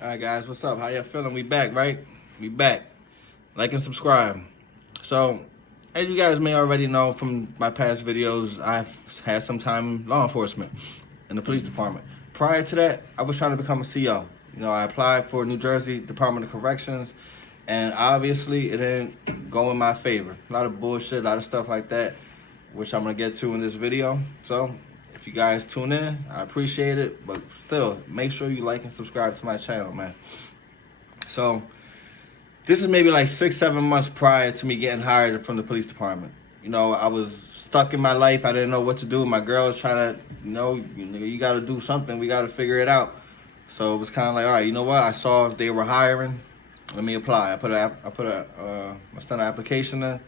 Alright guys, what's up? How y'all feeling? We back, right? We back. Like and subscribe. So, as you guys may already know from my past videos, I've had some time in law enforcement in the police department. Prior to that, I was trying to become a CO. You know, I applied for New Jersey Department of Corrections, and obviously it didn't go in my favor. A lot of bullshit, a lot of stuff like that, which I'm gonna get to in this video. So, if you guys tune in, I appreciate it, but still, make sure you like and subscribe to my channel, man. So, this is maybe like 6-7 months prior to me getting hired from the police department. You know, I was stuck in my life. I didn't know what to do. My girl was trying to, you got to do something. We got to figure it out. So it was kind of like, all right, you know what? I saw they were hiring. Let me apply. I sent an application in.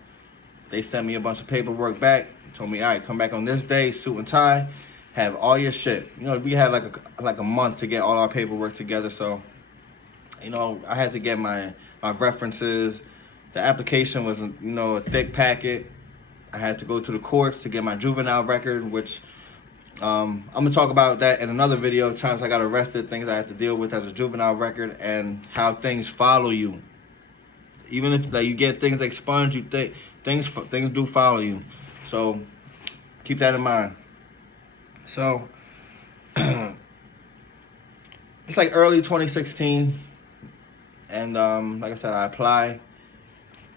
They sent me a bunch of paperwork back. Told me, all right, come back on this day, suit and tie, have all your shit. You know, we had like a month to get all our paperwork together. So, you know, I had to get my references. The application was, a thick packet. I had to go to the courts to get my juvenile record, which I'm gonna talk about that in another video. Times I got arrested, things I had to deal with as a juvenile record, and how things follow you. Even if you get things expunged, things do follow you. So keep that in mind. So it's like early 2016, and like I said, I apply.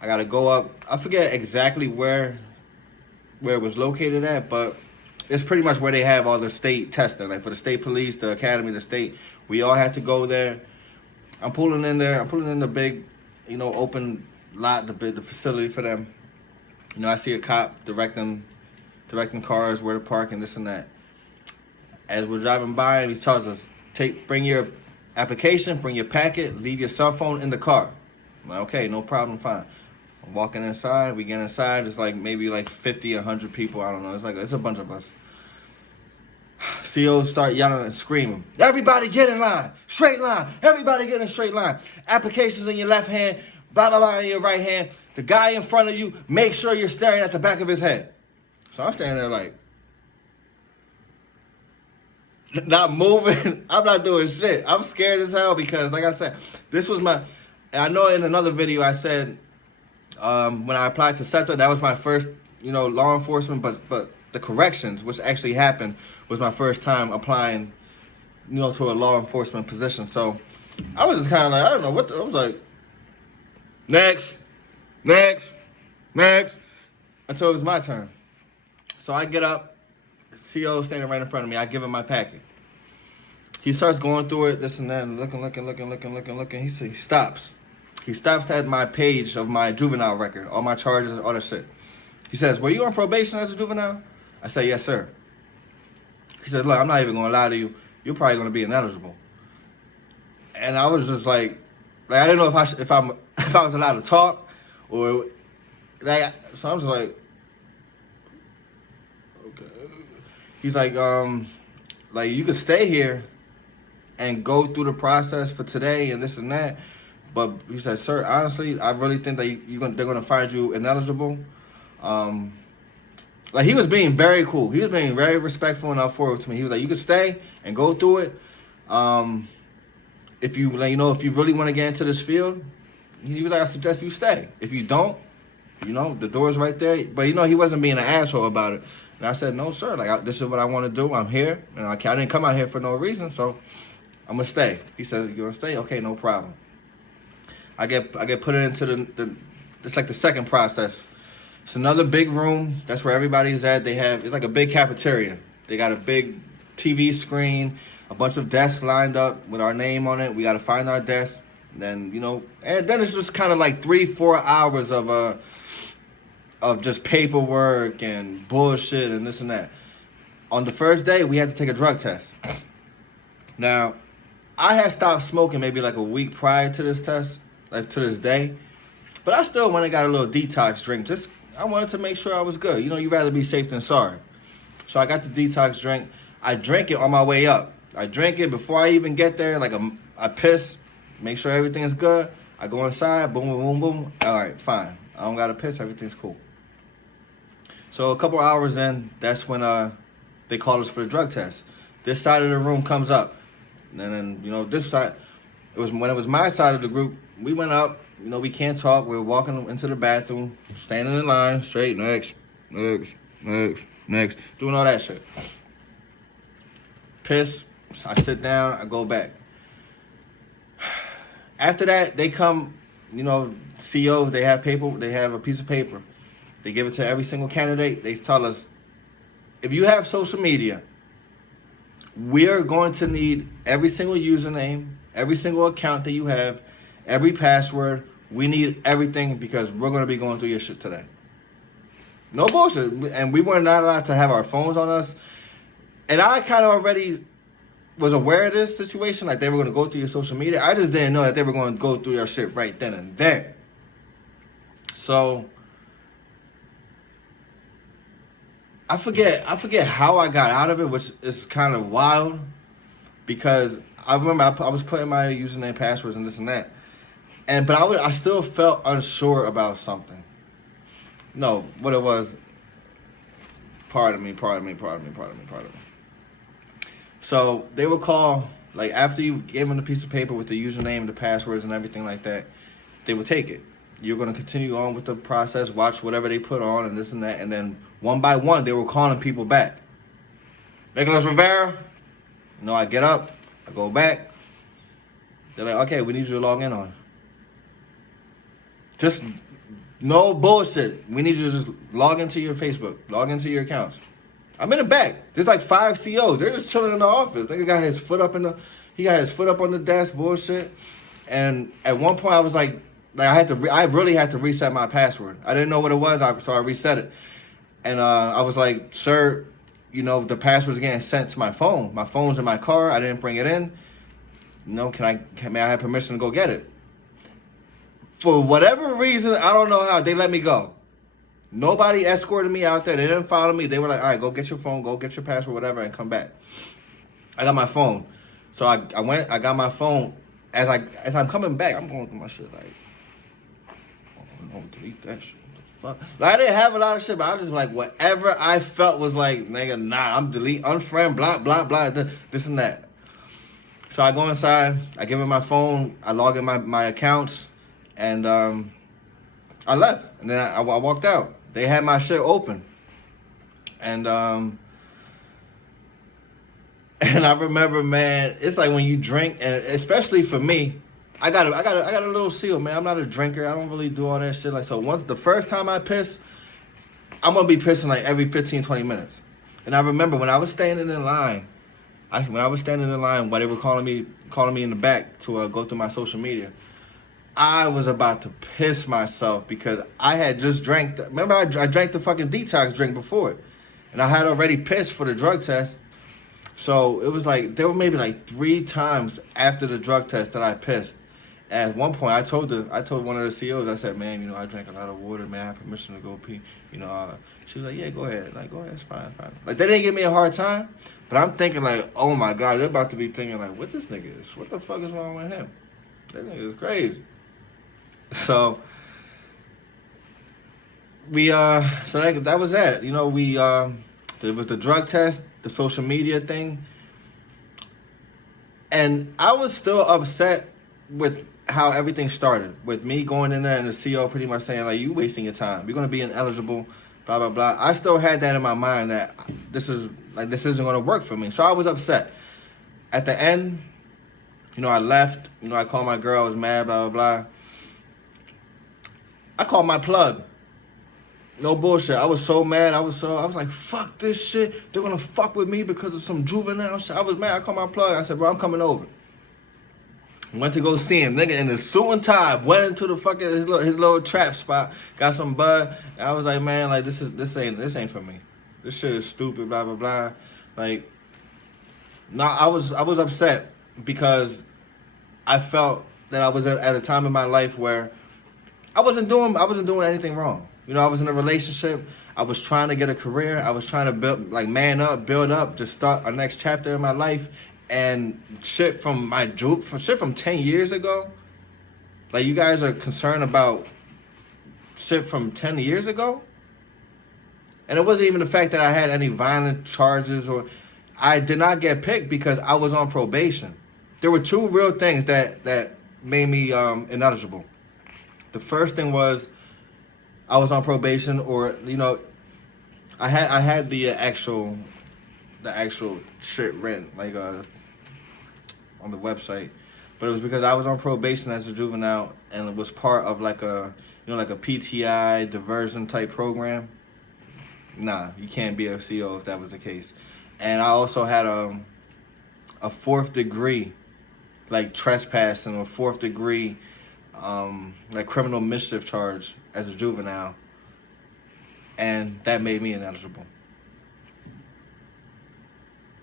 I gotta go up. I forget exactly where it was located at, but it's pretty much where they have all the state testing. Like for the state police, the academy, the state, we all had to go there. I'm pulling in there. I'm pulling in the big, open lot, the facility for them. I see a cop directing cars where to park and this and that. As we're driving by, he tells us, bring your application, bring your packet, leave your cell phone in the car. I'm like, okay, no problem, fine. I'm walking inside, we get inside, it's like maybe like 50, 100 people, I don't know. It's a bunch of us. COs start yelling and screaming, everybody get in line, straight line, everybody get in straight line. Applications in your left hand, blah, blah, blah in your right hand. The guy in front of you, make sure you're staring at the back of his head. So I'm standing there like, not moving. I'm not doing shit. I'm scared as hell because, like I said, this was I know in another video I said, when I applied to SEPTA, that was my first, law enforcement, but the corrections, which actually happened, was my first time applying, to a law enforcement position. So I was just kind of like, I don't know I was like, next, until it was my turn. So I get up, CO standing right in front of me. I give him my packet. He starts going through it, this and that, and looking. He stops. He stops at my page of my juvenile record, all my charges, all that shit. He says, were you on probation as a juvenile? I say, yes, sir. He said, look, I'm not even going to lie to you. You're probably going to be ineligible. And I was just like I didn't know if I was allowed to talk or so I was like, okay. He's like you could stay here and go through the process for today and this and that. But he said, sir, honestly, I really think that they're gonna find you ineligible. He was being very cool. He was being very respectful and up forward to me. He was like, you could stay and go through it. If you if you really want to get into this field, he was like, I suggest you stay. If you don't, the door's right there. But he wasn't being an asshole about it. And I said, no, sir. This is what I want to do. I'm here, and I didn't come out here for no reason, so I'm gonna stay. He said, you gonna stay? Okay, no problem. I get put into it's like the second process. It's another big room. That's where everybody's at. It's like a big cafeteria. They got a big TV screen, a bunch of desks lined up with our name on it. We got to find our desk. Then, and then it's just kind of like 3-4 hours of just paperwork and bullshit and this and that. On the first day, we had to take a drug test. Now, I had stopped smoking maybe like a week prior to this test, like to this day. But I still went and got a little detox drink. I wanted to make sure I was good. You'd rather be safe than sorry. So I got the detox drink. I drank it on my way up. I drank it before I even get there. I piss, make sure everything is good. I go inside, boom, boom, boom, boom. All right, fine. I don't got to piss. Everything's cool. So a couple hours in, that's when they call us for the drug test. This side of the room comes up. And then, this side, It was when it was my side of the group. We went up. You know, we can't talk. We were walking into the bathroom, standing in line, straight, next, doing all that shit. Piss. I sit down. I go back. After that, they come. You know, CEOs. They have paper. They have a piece of paper. They give it to every single candidate. They tell us, if you have social media, we are going to need every single username, every single account that you have, every password. We need everything because we're going to be going through your shit today. No bullshit. And we were not allowed to have our phones on us. And I kind of already was aware of this situation, like they were going to go through your social media. I just didn't know that they were going to go through your shit right then and there. So I forget how I got out of it, which is kind of wild, because I remember I was putting my username, passwords, and this and that, but I still felt unsure about something. No, what it was. Pardon me. So they would call, like after you gave them the piece of paper with the username, the passwords, and everything like that, they would take it. You're going to continue on with the process, watch whatever they put on and this and that. And then one by one, they were calling people back. Nicholas Rivera. No, I get up. I go back. They're like, okay, we need you to log in on it. Just no bullshit. We need you to just log into your Facebook. Log into your accounts. I'm in the back. There's like 5 CEOs. They're just chilling in the office. He got his foot up on the desk, bullshit. And at one point, I was like I really had to reset my password. I didn't know what it was, so I reset it. And I was like, sir, you know, the password's getting sent to my phone. My phone's in my car. I didn't bring it in. You know, may I have permission to go get it? For whatever reason, I don't know how, they let me go. Nobody escorted me out there. They didn't follow me. They were like, all right, go get your phone, go get your password, whatever, and come back. I got my phone. So I got my phone. As I'm coming back, I'm going through my shit like, oh, delete that shit. What the fuck? Like, I didn't have a lot of shit, but I was just like, whatever I felt was like, nigga, nah, I'm delete, unfriend, blah, blah, blah, this and that. So I go inside, I give him my phone, I log in my accounts, and I left. And then I walked out. They had my shit open. And I remember, man, it's like when you drink, and especially for me, I got a little seal, man. I'm not a drinker. I don't really do all that shit. Like, so the first time I piss, I'm gonna be pissing like every 15, 20 minutes. And I remember when I was standing in line, while they were calling me in the back to go through my social media, I was about to piss myself because I had just drank. Remember, I drank the fucking detox drink before it, and I had already pissed for the drug test. So it was like there were maybe like 3 times after the drug test that I pissed. At one point, I told one of the CEOs, I said, man, you know, I drank a lot of water, man. I have permission to go pee. You know, she was like, yeah, go ahead. Like, go ahead, it's fine. Like, they didn't give me a hard time, but I'm thinking like, oh my God, they're about to be thinking like, what this nigga is? What the fuck is wrong with him? That nigga is crazy. So that was that. You know, there was the drug test, the social media thing, and I was still upset with how everything started, with me going in there and the CEO pretty much saying like, you wasting your time, you're gonna be ineligible, blah blah blah. I still had that in my mind that this isn't gonna work for me, so I was upset. At the end, you know, I left. You know, I called my girl, I was mad, blah blah blah. I called my plug. No bullshit. I was so mad. I was like, fuck this shit. They're gonna fuck with me because of some juvenile shit. I was mad. I called my plug. I said, bro, I'm coming over. Went to go see him. Nigga in his suit and tie. Went into the fucking his little trap spot. Got some bud. And I was like, man, like this ain't for me. This shit is stupid. Blah blah blah. Like, I was upset because I felt that I was at a time in my life where I wasn't doing anything wrong. You know, I was in a relationship. I was trying to get a career. I was trying to build up, to start a next chapter in my life. And shit from 10 years ago. Like, you guys are concerned about shit from 10 years ago? And it wasn't even the fact that I had any violent charges, or I did not get picked because I was on probation. there were two real things that made me ineligible. The first thing was I was on probation, or I had the actual shit written like on the website, but it was because I was on probation as a juvenile, and it was part of like a like a PTI diversion type program. Nah, you can't be a CO if that was the case. And I also had a 4th degree, like trespassing, or 4th degree, like criminal mischief charge as a juvenile, and that made me ineligible.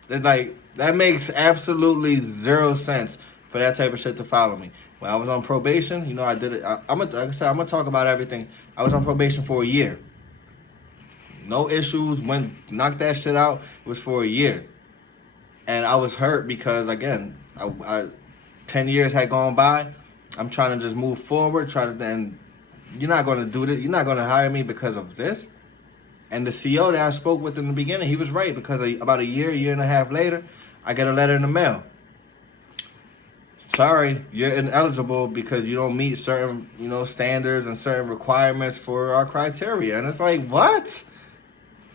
That makes absolutely zero sense for that type of shit to follow me. When I was on probation, I did it. Like I said, I'm gonna talk about everything. I was on probation for a year. No issues. Knocked that shit out. It was for a year, and I was hurt because again, 10 years had gone by. I'm trying to just move forward. And you're not gonna do this. You're not gonna hire me because of this. And the CO that I spoke with in the beginning, he was right, because about a year and a half later, I get a letter in the mail. Sorry, you're ineligible because you don't meet certain, standards and certain requirements for our criteria. And it's like, what?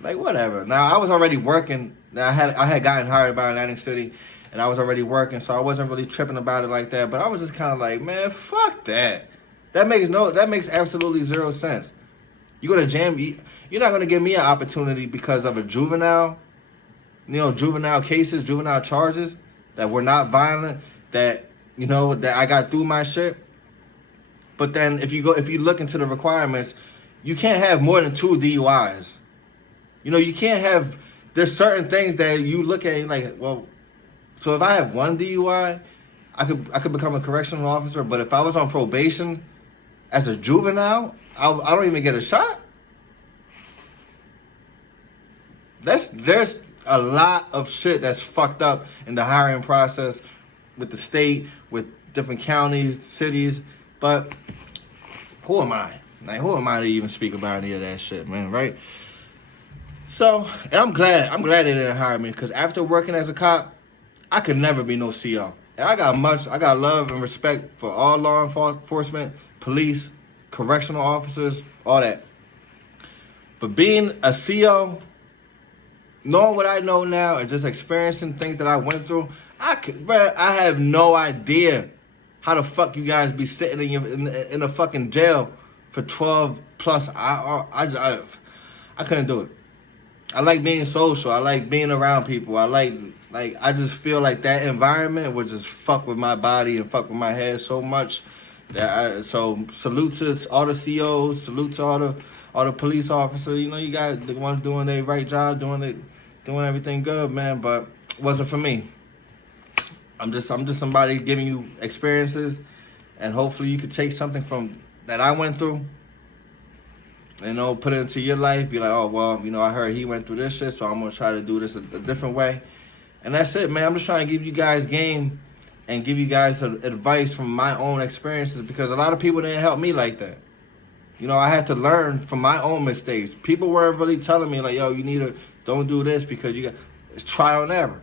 Like, whatever. Now, I was already working. I had gotten hired by Atlantic City, and I was already working, so I wasn't really tripping about it like that. But I was just kind of like, man, fuck that. That makes absolutely zero sense. You go to jam. You're not gonna give me an opportunity because of a juvenile, juvenile cases, juvenile charges that were not violent, that that I got through my shit. But then if you look into the requirements, you can't have more than 2 DUIs. You can't have. There's certain things that you look at like, well, so if I have 1 DUI, I could become a correctional officer. But if I was on probation as a juvenile, I don't even get a shot. There's a lot of shit that's fucked up in the hiring process with the state, with different counties, cities. But who am I? Like, who am I to even speak about any of that shit, man, right? So, and I'm glad they didn't hire me, because after working as a cop, I could never be no CO. And I got love and respect for all law enforcement, police, correctional officers, all that. But being a CO, knowing what I know now and just experiencing things that I went through, I have no idea how the fuck you guys be sitting in a fucking jail for 12 plus hours. I couldn't do it. I like being social. I like being around people. I just feel like that environment would just fuck with my body and fuck with my head so much so salute to all the COs, salute to all the police officers. You guys, the ones doing their right job, doing everything good, man. But it wasn't for me. I'm just somebody giving you experiences, and hopefully you could take something from that I went through, put it into your life. Be like, oh, well, I heard he went through this shit, so I'm going to try to do this a different way. And that's it, man. I'm just trying to give you guys game and give you guys advice from my own experiences, because a lot of people didn't help me like that. I had to learn from my own mistakes. People weren't really telling me, like, yo, you need to, don't do this because it's trial and error.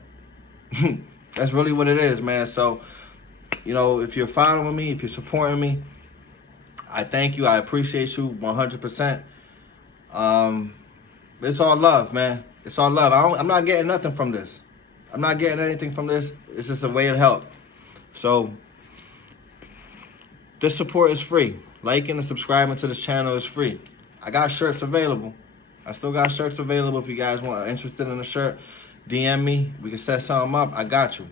That's really what it is, man. So, if you're following me, if you're supporting me, I thank you. I appreciate you 100%. It's all love, man. It's all love. I'm not getting nothing from this. I'm not getting anything from this. It's just a way to help. So, this support is free. Liking and subscribing to this channel is free. I got shirts available. I still got shirts available. If you guys are interested in a shirt, DM me. We can set something up. I got you.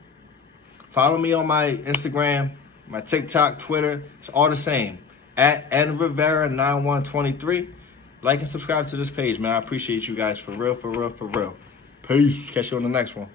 Follow me on my Instagram, my TikTok, Twitter. It's all the same. At nrivera9123. Like and subscribe to this page, man. I appreciate you guys for real, for real, for real. Peace. Catch you on the next one.